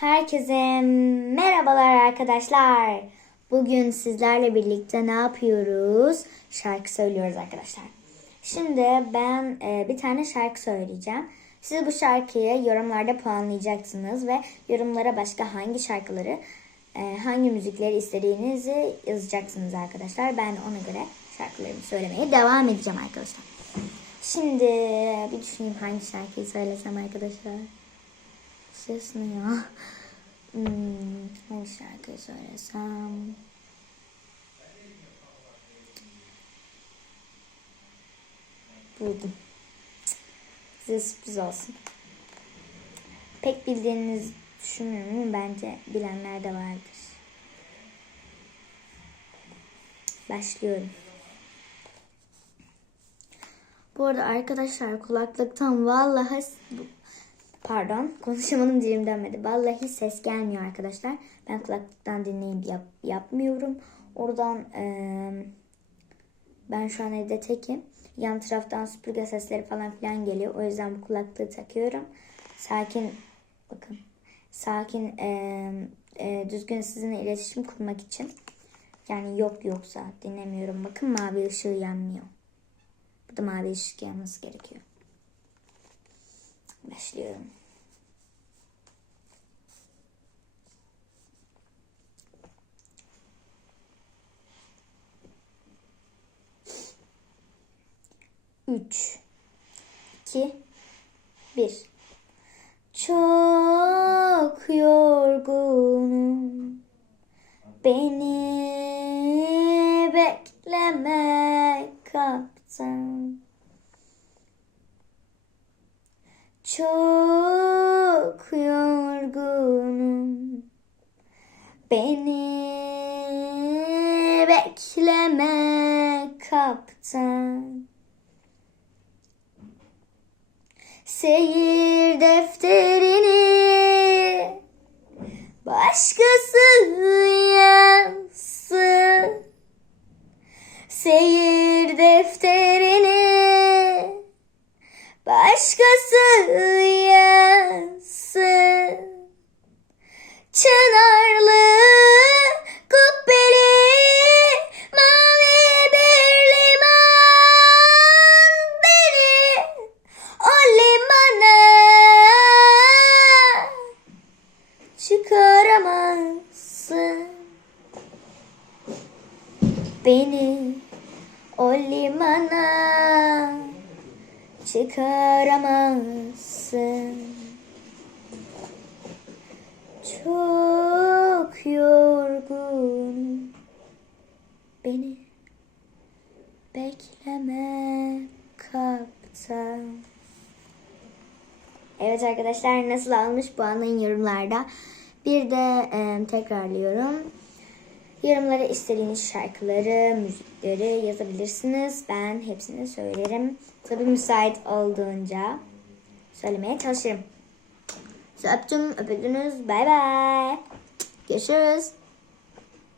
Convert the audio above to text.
Herkese merhabalar arkadaşlar. Bugün sizlerle birlikte ne yapıyoruz? Şarkı söylüyoruz arkadaşlar. Şimdi ben e, bir tane şarkı söyleyeceğim. Siz bu şarkıyı yorumlarda puanlayacaksınız ve yorumlara başka hangi şarkıları, e, hangi müzikleri istediğinizi yazacaksınız arkadaşlar. Ben ona göre şarkılarımı söylemeye devam edeceğim arkadaşlar. Şimdi bir düşüneyim hangi şarkıyı söylesem arkadaşlar. Ses ne ya? Hmm, hangi söylesem? Buldum. Size sürpriz olsun. Pek bildiğiniz düşünmüyorum bence bilenler de vardır. Başlıyorum. Bu arada arkadaşlar kulaklıktan vallahi pardon konuşamadım dilim dönmedi. Vallahi ses gelmiyor arkadaşlar. Ben kulaklıktan dinleyip yap, yapmıyorum. Oradan eee, ben şu an evde tekim. Yan taraftan süpürge sesleri falan filan geliyor. O yüzden bu kulaklığı takıyorum. Sakin bakın. Sakin eee, eee, düzgün sizinle iletişim kurmak için. Yani yok yoksa dinlemiyorum. Bakın mavi ışığı yanmıyor. Burada mavi ışık yanması gerekiyor. Başlıyorum. Üç, iki, bir. Çok yorgunum. Beni bekleme kaptan. Çok yorgunum. Beni bekleme kaptan. Seyir defterini başkası yazsın. Seyir defterini başkası yazsın. Çınarlı kubbeli mavi bir liman beni o limana çıkaramazsın. Beni o limana çıkaramazsın. Çok yorgun beni bekleme kaptan. Evet arkadaşlar nasıl almış bu anlayın yorumlarda. Bir de e, tekrarlıyorum. Yorumlara istediğiniz şarkıları, müzikleri yazabilirsiniz. Ben hepsini söylerim. Tabii müsait olduğunca söylemeye çalışırım. Sizi öptüm, öpüldünüz. Bay bay. Görüşürüz.